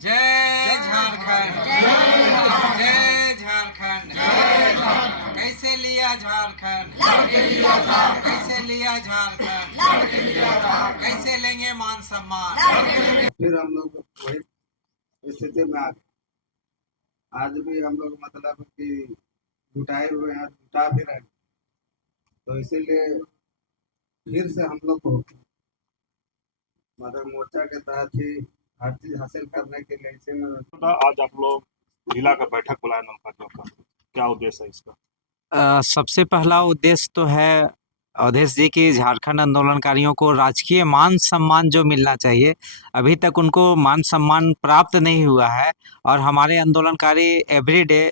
जय झारखंड, जय झारखंड। कैसे लिया झारखंड, कैसे लिया झारखंड, कैसे लेंगे मान सम्मान। फिर हम लोग वही स्थिति में आ गए। आज भी हम लोग मतलब कि जुटाए हुए हैं, जुटा भी रहे हैं। तो इसीलिए फिर से हम लोग को मतलब मोर्चा के तहत ही हर चीज हासिल करने के लिए इसी में आज आप लोग जिला का बैठक बुलाए नौलखा का, क्या उद्देश्य है इसका? सबसे पहला उद्देश्य तो है अवधेश जी की झारखंड आंदोलनकारियों को राजकीय मान सम्मान जो मिलना चाहिए, अभी तक उनको मान सम्मान प्राप्त नहीं हुआ है और हमारे आंदोलनकारी एवरीडे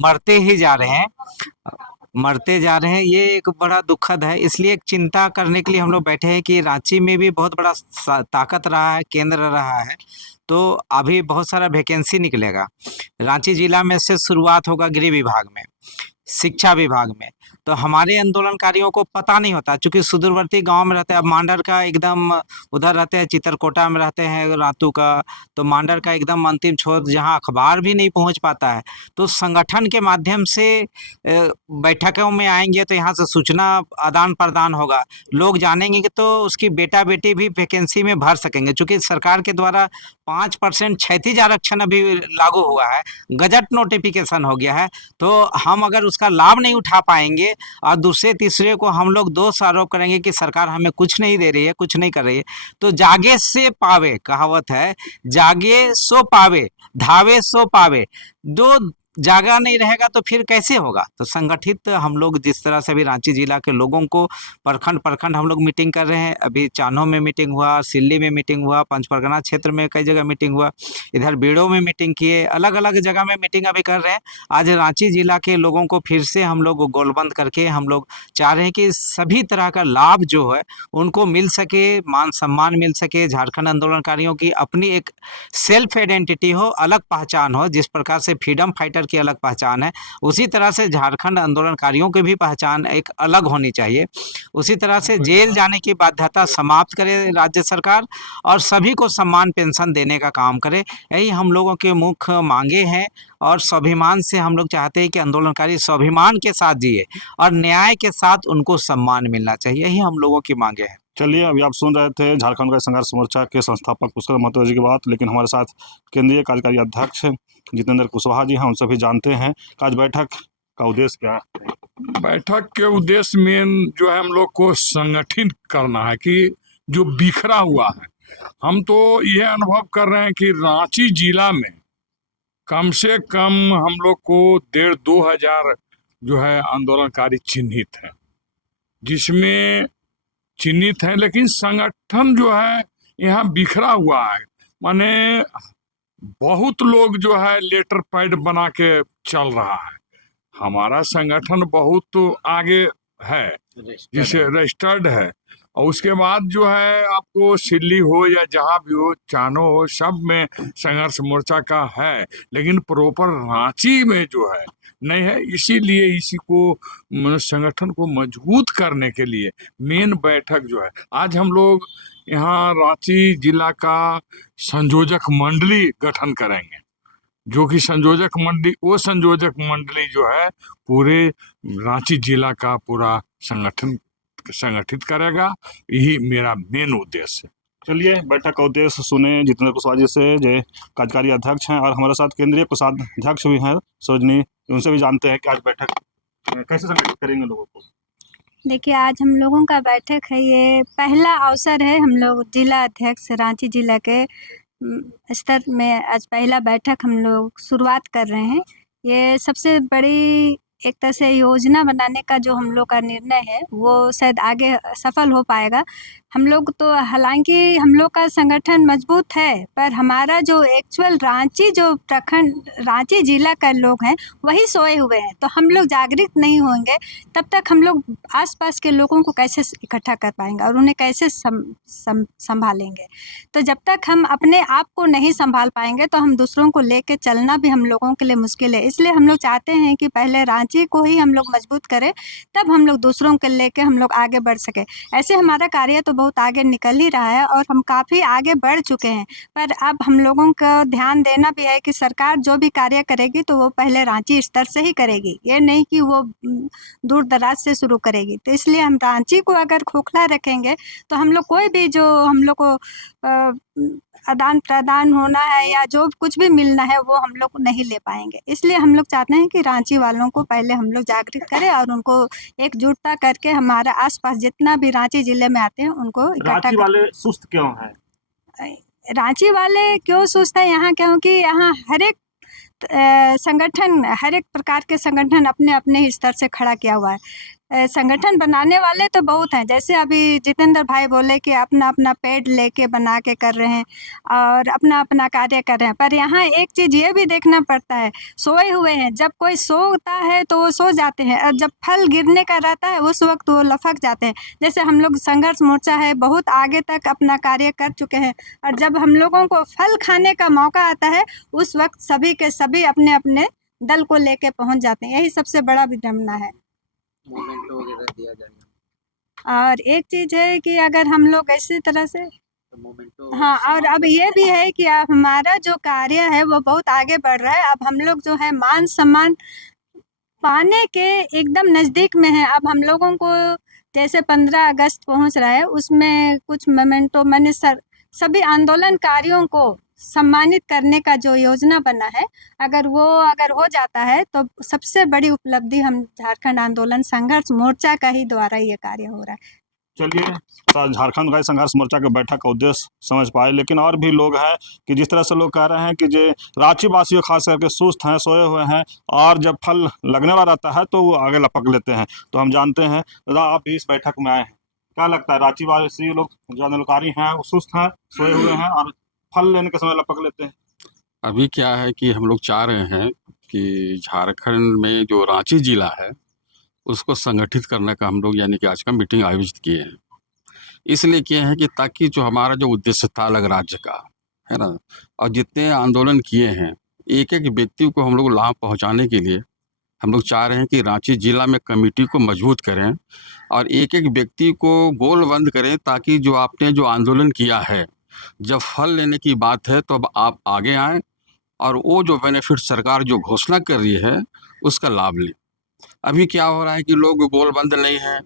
मरते ही जा रहे हैं, ये एक बड़ा दुखद है। इसलिए एक चिंता करने के लिए हम लोग बैठे हैं कि रांची में भी बहुत बड़ा ताकत रहा है, केंद्र रहा है, तो अभी बहुत सारा वैकेंसी निकलेगा। रांची जिला में से शुरुआत होगा गृह विभाग में, शिक्षा विभाग में। तो हमारे आंदोलनकारियों को पता नहीं होता, चूंकि सुदूरवर्ती गांव में रहते हैं। अब मांडर का एकदम उधर रहते हैं, चित्रकोटा में रहते हैं रातू का, तो मांडर का एकदम अंतिम छोर जहां अखबार भी नहीं पहुंच पाता है। तो संगठन के माध्यम से बैठकों में आएंगे तो यहाँ से सूचना आदान प्रदान होगा, लोग जानेंगे कि तो उसकी बेटा बेटी भी वैकेंसी में भर सकेंगे। चूंकि सरकार के द्वारा 5% क्षैतिज आरक्षण अभी लागू हुआ है, गजट नोटिफिकेशन हो गया है, तो हम अगर उसका लाभ नहीं उठा पाएंगे और दूसरे तीसरे को हम लोग दोष आरोप करेंगे कि सरकार हमें कुछ नहीं दे रही है, कुछ नहीं कर रही है, तो जागे से पावे कहावत है, जागे सो पावे, धावे सो पावे। जो जागा नहीं रहेगा तो फिर कैसे होगा? तो संगठित हम लोग जिस तरह से अभी रांची जिला के लोगों को प्रखंड प्रखंड हम लोग मीटिंग कर रहे हैं। अभी चान्हो में मीटिंग हुआ, सिल्ली में मीटिंग हुआ, पंचपरगना क्षेत्र में कई जगह मीटिंग हुआ, इधर बीड़ो में मीटिंग किए, अलग अलग जगह में मीटिंग अभी कर रहे हैं। आज रांची जिला के लोगों को फिर से हम लोग गोलबंद करके हम लोग चाह रहे हैं कि सभी तरह का लाभ जो है उनको मिल सके, मान सम्मान मिल सके। झारखंड आंदोलनकारियों की अपनी एक सेल्फ आइडेंटिटी हो, अलग पहचान हो। जिस प्रकार से फ्रीडम फाइटर की अलग पहचान है, उसी तरह से झारखंड आंदोलनकारियों की भी पहचान एक अलग होनी चाहिए। उसी तरह से जेल जाने की बाध्यता समाप्त करे राज्य सरकार और सभी को सम्मान पेंशन देने का काम करे। यही हम लोगों के मुख्य मांगे हैं और स्वाभिमान से हम लोग चाहते हैं कि आंदोलनकारी स्वाभिमान के साथ जिए और न्याय के साथ उनको सम्मान मिलना चाहिए। यही हम लोगों की मांगे हैं। चलिए, अभी आप सुन रहे थे झारखंड का संघर्ष मोर्चा के संस्थापक पुष्कर महतो जी की बात, लेकिन हमारे साथ केंद्रीय कार्यकारी अध्यक्ष जितेंद्र कुशवाहा जी हैं, उनसे भी जानते हैं कि आज बैठक का उद्देश्य क्या है। बैठक के उद्देश्य में जो है हम लोग को संगठित करना है कि जो बिखरा हुआ है। हम तो यह अनुभव कर रहे हैं कि रांची जिला में कम से कम हम लोग को 1,500-2 हजार जो है आंदोलनकारी चिन्हित है, जिसमें चिन्हित है, लेकिन संगठन जो है यहाँ बिखरा हुआ है। माने बहुत लोग जो है लेटर पैड बना के चल रहा है। हमारा संगठन बहुत आगे है, जिसे रजिस्टर्ड है, और उसके बाद जो है आपको सिल्ली हो या जहाँ भी हो, चानो हो, सब में संघर्ष मोर्चा का है, लेकिन प्रॉपर रांची में जो है नहीं है। इसीलिए इसी को संगठन को मजबूत करने के लिए मेन बैठक जो है आज हम लोग यहाँ रांची जिला का संयोजक मंडली गठन करेंगे, जो कि संयोजक मंडली जो है पूरे रांची जिला का पूरा संगठित करेगा। यही मेरा मेन उद्देश्य है। चलिए, बैठक का उद्देश्य सुने जितेंद्र कुशवाहा जी से, जो कार्यकारी अध्यक्ष हैं, और हमारे साथ केंद्रीय कोषाध्यक्ष भी हैं सरोजनी, उनसे भी जानते हैं कि आज बैठक कैसे संगठित करेंगे लोगों को। देखिए, आज हम लोगों का बैठक है, ये पहला अवसर है। हम लोग जिला अध्यक्ष रांची जिला के स्तर में आज पहला बैठक हम लोग शुरुआत कर रहे हैं। ये सबसे बड़ी एक तरह से योजना बनाने का जो हम लोग का निर्णय है वो शायद आगे सफल हो पाएगा। हम लोग तो हालांकि हम लोग का संगठन मजबूत है, पर हमारा जो एक्चुअल रांची जो प्रखंड रांची जिला का लोग हैं वही सोए हुए हैं। तो हम लोग जागृत नहीं होंगे तब तक हम लोग आसपास के लोगों को कैसे इकट्ठा कर पाएंगे और उन्हें कैसे संभालेंगे। तो जब तक हम अपने आप को नहीं संभाल पाएंगे तो हम दूसरों को लेके चलना भी हम लोगों के लिए मुश्किल है। इसलिए हम लोग चाहते हैं कि पहले रांची रांची को ही हम लोग मजबूत करें, तब हम लोग दूसरों को लेके हम लोग आगे बढ़ सके। ऐसे हमारा कार्य तो बहुत आगे निकल ही रहा है और हम काफ़ी आगे बढ़ चुके हैं, पर अब हम लोगों को ध्यान देना भी है कि सरकार जो भी कार्य करेगी तो वो पहले रांची स्तर से ही करेगी, ये नहीं कि वो दूर दराज से शुरू करेगी। तो इसलिए हम रांची को अगर खोखला रखेंगे तो हम लोग कोई भी जो हम लोग को आदान प्रदान होना है या जो कुछ भी मिलना है वो हम लोग नहीं ले पाएंगे। इसलिए हम लोग चाहते हैं कि रांची वालों को पहले हम लोग जागृत करें और उनको एकजुटता करके हमारे आसपास जितना भी रांची जिले में आते हैं उनको इकट्ठा रांची वाले सुस्त क्यों हैं? रांची वाले क्यों सोचते हैं यहाँ, क्योंकि यहाँ हर एक संगठन, हर एक प्रकार के संगठन अपने अपने ही स्तर से खड़ा किया हुआ है। संगठन बनाने वाले तो बहुत हैं, जैसे अभी जितेंद्र भाई बोले कि अपना अपना पेड़ लेके बना के कर रहे हैं और अपना अपना कार्य कर रहे हैं, पर यहाँ एक चीज़ ये भी देखना पड़ता है, सोए हुए हैं। जब कोई सोता है तो वो सो जाते हैं और जब फल गिरने का रहता है उस वक्त वो लपक जाते हैं। जैसे हम लोग संघर्ष मोर्चा है, बहुत आगे तक अपना कार्य कर चुके हैं और जब हम लोगों को फल खाने का मौका आता है उस वक्त सभी के सभी अपने अपने दल को लेके पहुँच जाते हैं। यही सबसे बड़ा विडम्बना है। मोमेंटो वगैरह दिया जाएगा और एक चीज़ है कि अगर हम लोग इसी तरह से तो मोमेंटो। हाँ, और अब ये भी है कि अब हमारा जो कार्य है वो बहुत आगे बढ़ रहा है। अब हम लोग जो है मान सम्मान पाने के एकदम नज़दीक में है। अब हम लोगों को जैसे 15 अगस्त पहुंच रहा है उसमें कुछ मोमेंटो मैंने सभी आंदोलनकारियों को सम्मानित करने का जो योजना बना है, अगर हो जाता है तो सबसे बड़ी उपलब्धि हम झारखंड आंदोलन संघर्ष मोर्चा का ही द्वारा ये कार्य हो रहा है। चलिए, झारखंड का संघर्ष मोर्चा के बैठक का उद्देश्य समझ पाए, लेकिन और भी लोग हैं कि जिस तरह से लोग कह रहे हैं कि जो रांची वासियों खास करके सुस्त हैं, सोए हुए हैं और जब फल लगने वाला रहता है तो वो आगे लपक लेते हैं। तो हम जानते हैं दादा, आप भी इस बैठक में आए हैं, क्या लगता है रांची वासी लोग जो आंदोलनकारी हैं वो सुस्त हैं, सोए हुए हैं और फल लेने के समय लपक लेते हैं? अभी क्या है कि हम लोग चाह रहे हैं कि झारखंड में जो रांची जिला है उसको संगठित करने का हम लोग यानी कि आज का मीटिंग आयोजित किए हैं। इसलिए किए हैं कि ताकि जो हमारा जो उद्देश्य था अलग राज्य का है ना, और जितने आंदोलन किए हैं एक एक व्यक्ति को हम लोग लाभ पहुंचाने के लिए हम लोग चाह रहे हैं कि रांची जिला में कमेटी को मजबूत करें और एक एक व्यक्ति को गोलबंद करें, ताकि जो आपने जो आंदोलन किया है जब फल लेने की बात है तो अब आप आगे आएँ और वो जो बेनिफिट सरकार जो घोषणा कर रही है उसका लाभ लें। अभी क्या हो रहा है कि लोग गोलबंद नहीं हैं,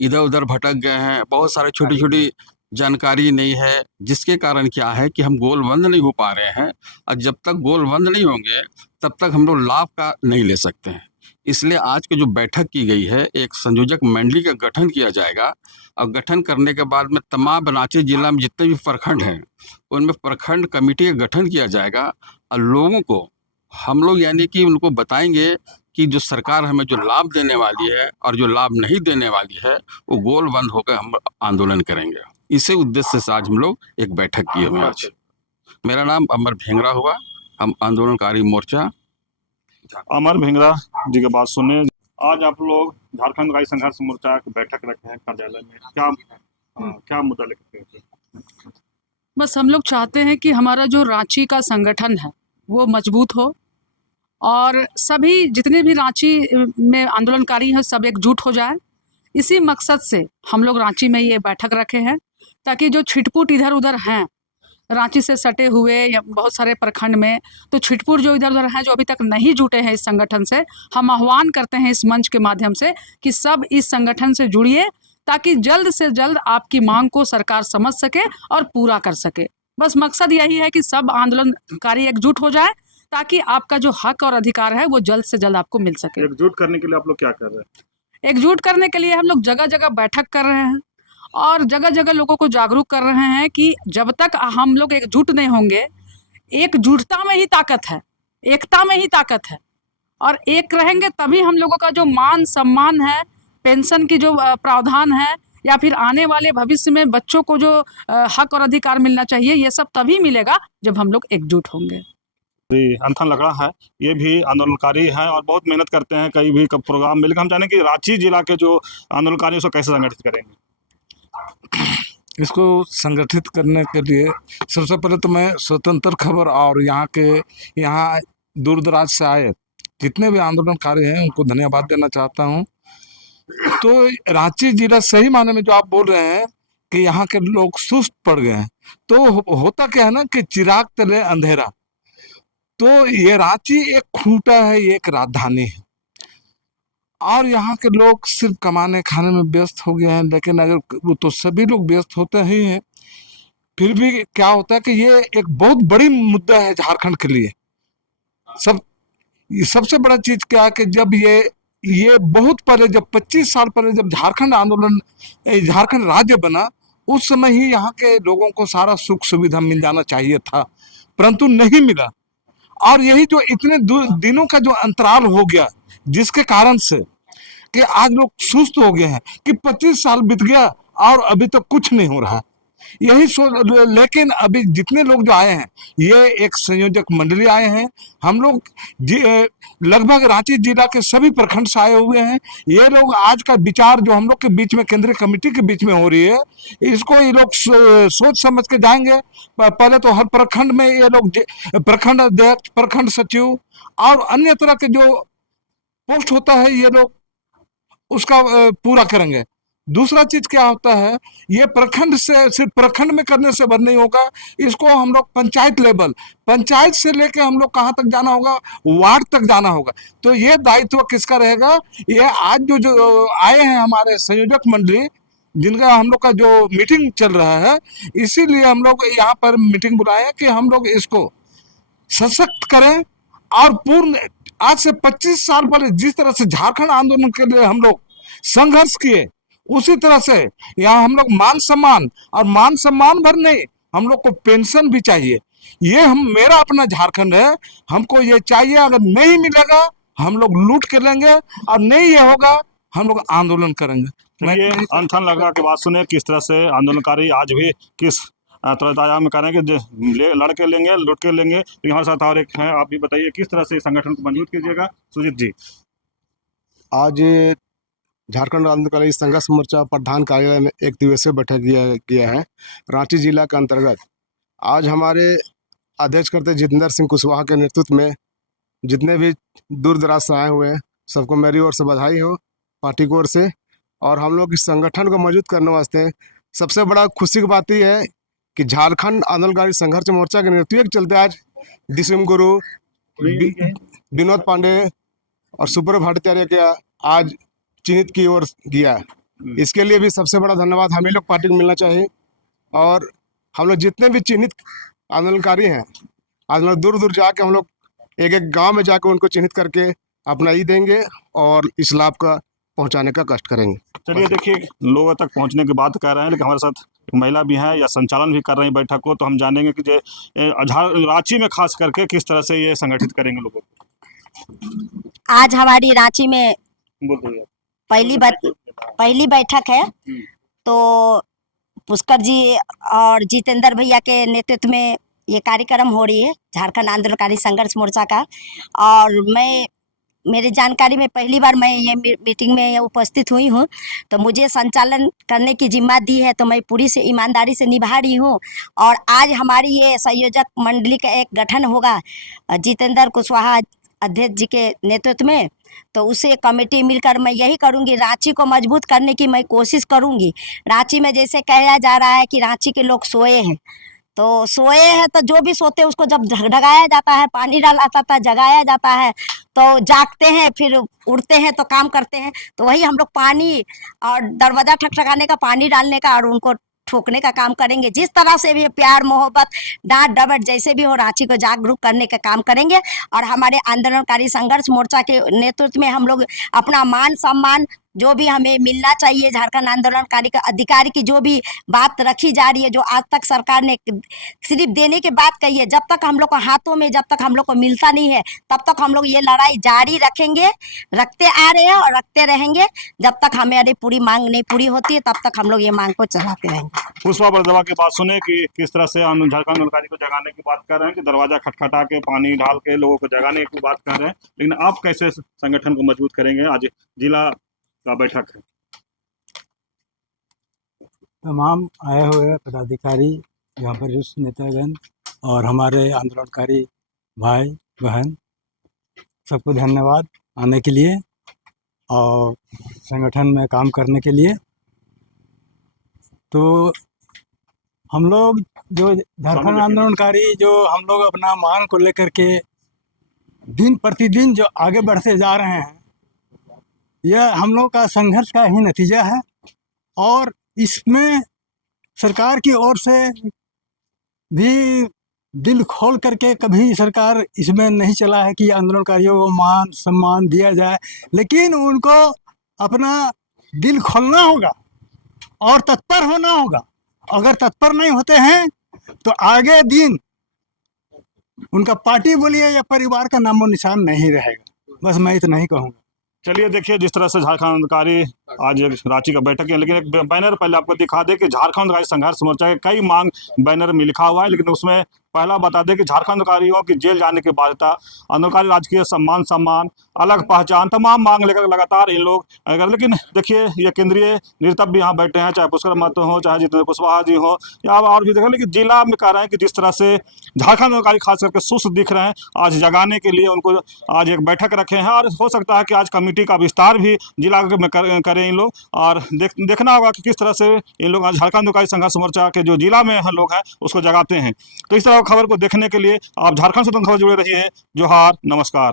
इधर उधर भटक गए हैं, बहुत सारे छोटी छोटी जानकारी नहीं है, जिसके कारण क्या है कि हम गोलबंद नहीं हो पा रहे हैं और जब तक गोलबंद नहीं होंगे तब तक हम लोग लाभ का नहीं ले सकते हैं। इसलिए आज की जो बैठक की गई है, एक संयोजक मंडली का गठन किया जाएगा और गठन करने के बाद में तमाम रांची जिला में जितने भी प्रखंड हैं उनमें प्रखंड कमेटी का गठन किया जाएगा और लोगों को हम लोग यानी कि उनको बताएंगे कि जो सरकार हमें जो लाभ देने वाली है और जो लाभ नहीं देने वाली है वो गोलबंद होकर हम आंदोलन करेंगे। इसी उद्देश्य से आज हम लोग एक बैठक किए हुए हैं। आज मेरा नाम अमर भेंगरा हुआ, हम आंदोलनकारी मोर्चा। अमर भेंगरा जी की बात सुने। आज आप लोग झारखंड का संघर्ष मोर्चा की बैठक रखे हैं कार्यालय में, क्या मुद्दा लेकर? बस हम लोग चाहते हैं कि हमारा जो रांची का संगठन है वो मजबूत हो और सभी जितने भी रांची में आंदोलनकारी हैं सब एकजुट हो जाए। इसी मकसद से हम लोग रांची में ये बैठक रखे हैं, ताकि जो छिटपुट इधर उधर हैं रांची से सटे हुए या बहुत सारे प्रखंड में, तो छिटपुट जो इधर उधर हैं जो अभी तक नहीं जुटे हैं इस संगठन से, हम आह्वान करते हैं इस मंच के माध्यम से कि सब इस संगठन से जुड़िए, ताकि जल्द से जल्द आपकी मांग को सरकार समझ सके और पूरा कर सके। बस मकसद यही है कि सब आंदोलनकारी एकजुट हो जाए ताकि आपका जो हक और अधिकार है वो जल्द से जल्द आपको मिल सके। एकजुट करने के लिए आप लोग क्या कर रहे हैं? एकजुट करने के लिए हम लोग जगह जगह बैठक कर रहे हैं और जगह जगह लोगों को जागरूक कर रहे हैं कि जब तक हम लोग एकजुट नहीं होंगे, एकजुटता में ही ताकत है, एकता में ही ताकत है, और एक रहेंगे तभी हम लोगों का जो मान सम्मान है, पेंशन की जो प्रावधान है, या फिर आने वाले भविष्य में बच्चों को जो हक और अधिकार मिलना चाहिए, ये सब तभी मिलेगा जब हम लोग एकजुट होंगे। अंथन लग रहा है, ये भी आंदोलनकारी हैं और बहुत मेहनत करते हैं, कई भी प्रोग्राम में। लेकिन हम जाने कि रांची जिला के जो आंदोलनकारी उसको कैसे संगठित करेंगे? इसको संगठित करने के लिए सबसे पहले तो मैं स्वतंत्र खबर और यहाँ दूर दराज से आए जितने भी आंदोलनकारी हैं उनको धन्यवाद देना चाहता हूँ। तो रांची जिला सही मायने में जो आप बोल रहे हैं कि यहाँ के लोग सुस्त पड़ गए हैं, तो होता क्या है ना कि चिराग तले अंधेरा। तो ये रांची एक खूंटा है, ये एक राजधानी है, और यहाँ के लोग सिर्फ कमाने खाने में व्यस्त हो गए हैं। लेकिन अगर वो तो सभी लोग व्यस्त होते ही हैं, फिर भी क्या होता है कि ये एक बहुत बड़ी मुद्दा है झारखंड के लिए। सबसे बड़ा चीज क्या है कि जब ये बहुत पहले, जब 25 साल पहले जब झारखंड राज्य बना, उस समय ही यहाँ के लोगों को सारा सुख सुविधा मिल जाना चाहिए था, परंतु नहीं मिला। और यही जो इतने दिनों का जो अंतराल हो गया, जिसके कारण से कि आज लोग सुस्त हो गए हैं कि 25 साल बीत गया और अभी तक कुछ नहीं हो रहा। यही लेकिन अभी जितने लोग जो आए हैं, ये एक संयोजक मंडली आए हैं। हम लोग लगभग रांची जिला के सभी प्रखंड से आए हुए हैं। ये लोग आज का विचार जो हम लोग के बीच में केंद्रीय कमेटी के बीच में हो रही है, इसको ये लोग सोच समझ के जाएंगे। पहले तो हर प्रखंड में ये लोग प्रखंड अध्यक्ष, प्रखंड सचिव और अन्य तरह के जो पोस्ट होता है, ये लोग उसका पूरा करेंगे। दूसरा चीज क्या होता है, ये प्रखंड से सिर्फ प्रखंड में करने से बंद नहीं होगा, इसको हम लोग पंचायत लेवल, पंचायत से लेके हम लोग कहाँ तक जाना होगा, वार्ड तक जाना होगा। तो ये दायित्व किसका रहेगा? ये आज जो आए हैं हमारे संयोजक मंडली, जिनका हम लोग का जो मीटिंग चल रहा है, इसीलिए हम लोग यहाँ पर मीटिंग बुलाए हैं कि हम लोग इसको सशक्त करें। और पूर्ण आज से 25 साल पहले जिस तरह से झारखंड आंदोलन के लिए हम लोग संघर्ष किए, उसी तरह से यहाँ हम लोग मान सम्मान भर नहीं, हम लोग को पेंशन भी चाहिए। ये मेरा अपना झारखंड है, हमको ये चाहिए। अगर नहीं मिलेगा हम लोग लूट के लेंगे, और नहीं ये होगा हम लोग आंदोलन करेंगे। ये अनशन लगने के बाद सुने किस तरह से आंदोलनकारी आज भी किस ताजा में कह रहे हैं कि लड़के लेंगे, लूट के लेंगे। तो हमारे साथ और एक हैं, आप भी बताइए किस तरह से संगठन को मजबूत कीजिएगा। सुजीत जी, आज झारखंड आंदोलनकारी संघर्ष मोर्चा प्रधान कार्यालय में एक दिवसीय बैठक किया है रांची जिला के अंतर्गत। आज हमारे अध्यक्ष करते जितेंद्र सिंह कुशवाहा के नेतृत्व में जितने भी दूर दराज से आए हुए हैं, सबको मेरी ओर से बधाई हो, पार्टी की ओर से। और हम लोग इस संगठन को मजबूत करने वास्ते सबसे बड़ा खुशी की बात यह है कि झारखंड आंदोलनकारी संघर्ष मोर्चा के नेतृत्व के चलते आज दिसम गुरु, विनोद पांडे और सुब्रत भट्टाचार्य के आज चिन्हित की ओर किया। इसके लिए भी सबसे बड़ा धन्यवाद हमें लोग पार्टी को मिलना चाहिए। और हम लोग जितने भी चिन्हित आंदोलनकारी हैं, आज लोग दूर दूर जाके हम लोग एक एक गांव में जाकर उनको चिन्हित करके अपना ई देंगे और इस लाभ का पहुंचाने का कष्ट करेंगे। चलिए देखिए, लोगों तक पहुंचने की बात कर रहे हैं, लेकिन हमारे साथ महिला भी हैं या संचालन भी कर रही हैं बैठक को, तो हम जानेंगे कि रांची में खास करके किस तरह से ये संगठित करेंगे लोगों को। आज हमारी रांची में बोल पहली बैठक है, तो पुष्कर जी और जितेंद्र भैया के नेतृत्व में ये कार्यक्रम हो रही है झारखंड आंदोलनकारी संघर्ष मोर्चा का। और मेरी जानकारी में पहली बार मैं ये मीटिंग में उपस्थित हुई हूँ, तो मुझे संचालन करने की जिम्मा दी है, तो मैं पूरी से ईमानदारी से निभा रही हूँ। और आज हमारी ये संयोजक मंडली का एक गठन होगा जितेंद्र कुशवाहा अध्यक्ष जी के नेतृत्व में, तो उसे कमेटी मिलकर मैं यही करूंगी, रांची को मजबूत करने की मैं कोशिश करूंगी। रांची में जैसे कहा जा रहा है कि रांची के लोग सोए हैं, तो सोए हैं तो जो भी सोते हैं उसको जब ढगाया जाता है, पानी डाला जाता है, जगाया जाता है, तो जागते हैं, फिर उड़ते हैं तो काम करते हैं। तो वही हम लोग पानी और दरवाजा ठकठकाने का, पानी डालने का और उनको ठोकने का काम करेंगे। जिस तरह से भी प्यार मोहब्बत डांट डबट जैसे भी हो, रांची को जागरूक करने का काम करेंगे। और हमारे आंदोलनकारी संघर्ष मोर्चा के नेतृत्व में हम लोग अपना मान सम्मान जो भी हमें मिलना चाहिए, झारखंड आंदोलनकारी का अधिकार की जो भी बात रखी जा रही है, जो आज तक सरकार ने सिर्फ देने की बात कही है, जब तक हम लोग को हाथों में, जब तक हम लोग को मिलता नहीं है, तब तक हम लोग ये लड़ाई जारी रखेंगे, रखते आ रहे हैं और रखते रहेंगे। जब तक हमारी पूरी मांग नहीं पूरी होती है, तब तक हम लोग ये मांग को चलाते रहेंगे। पुष्पा बरदवा की बात सुने कि किस तरह से झारखंड आंदोलनकारी को जगाने की बात कर रहे हैं कि दरवाजा खटखटा के, पानी डाल के लोगों को जगाने की बात कर रहे हैं, लेकिन आप कैसे संगठन को मजबूत करेंगे? आज जिला का बैठक है, तमाम आए हुए पदाधिकारी, यहाँ पर वरिष्ठ नेतागण और हमारे आंदोलनकारी भाई बहन, सबको धन्यवाद आने के लिए और संगठन में काम करने के लिए। तो हम लोग जो झारखंड आंदोलनकारी जो हम लोग अपना मांग को लेकर के दिन प्रतिदिन जो आगे बढ़ते जा रहे हैं, यह हम लोग का संघर्ष का ही नतीजा है। और इसमें सरकार की ओर से भी दिल खोल करके कभी सरकार इसमें नहीं चला है कि आंदोलनकारियों को मान सम्मान दिया जाए, लेकिन उनको अपना दिल खोलना होगा और तत्पर होना होगा। अगर तत्पर नहीं होते हैं तो आगे दिन उनका पार्टी बोलिए या परिवार का नामो निशान नहीं रहेगा। बस मैं इतना ही कहूँगा। चलिए देखिए, जिस तरह से झारखंड आंदोलनकारी आज एक रांची का बैठक है, लेकिन एक बैनर पहले आपको दिखा दे कि झारखंड आंदोलनकारी संघर्ष मोर्चा के कई मांग बैनर में लिखा हुआ है, लेकिन उसमें पहला बता दें कि झारखंड आंदोलनकारियों की जेल जाने की बाध्यता, आंदोलनकारी राजकीय सम्मान, अलग पहचान, तमाम मांग लेकर लगातार इन लोग अगर, लेकिन देखिए ये केंद्रीय नेता भी यहाँ बैठे हैं, चाहे पुष्कर महतो हो, चाहे जितेंद्र कुशवाहा जी हो या और भी देखें, लेकिन जिला में कह रहे हैं कि जिस तरह से झारखंड आंदोलनकारी खास करके सुस्त दिख रहे हैं, आज जगाने के लिए उनको आज एक बैठक रखे हैं और हो सकता है कि आज कमेटी का विस्तार भी जिला में करें इन लोग। और देखना होगा कि किस तरह से इन लोग आज झारखंड आंदोलनकारी संघर्ष मोर्चा के जो जिला में लोग हैं उसको जगाते हैं। तो इस तरह खबर को देखने के लिए आप झारखंड स्वतंत्र खबर जुड़े रहिए। जोहार, नमस्कार।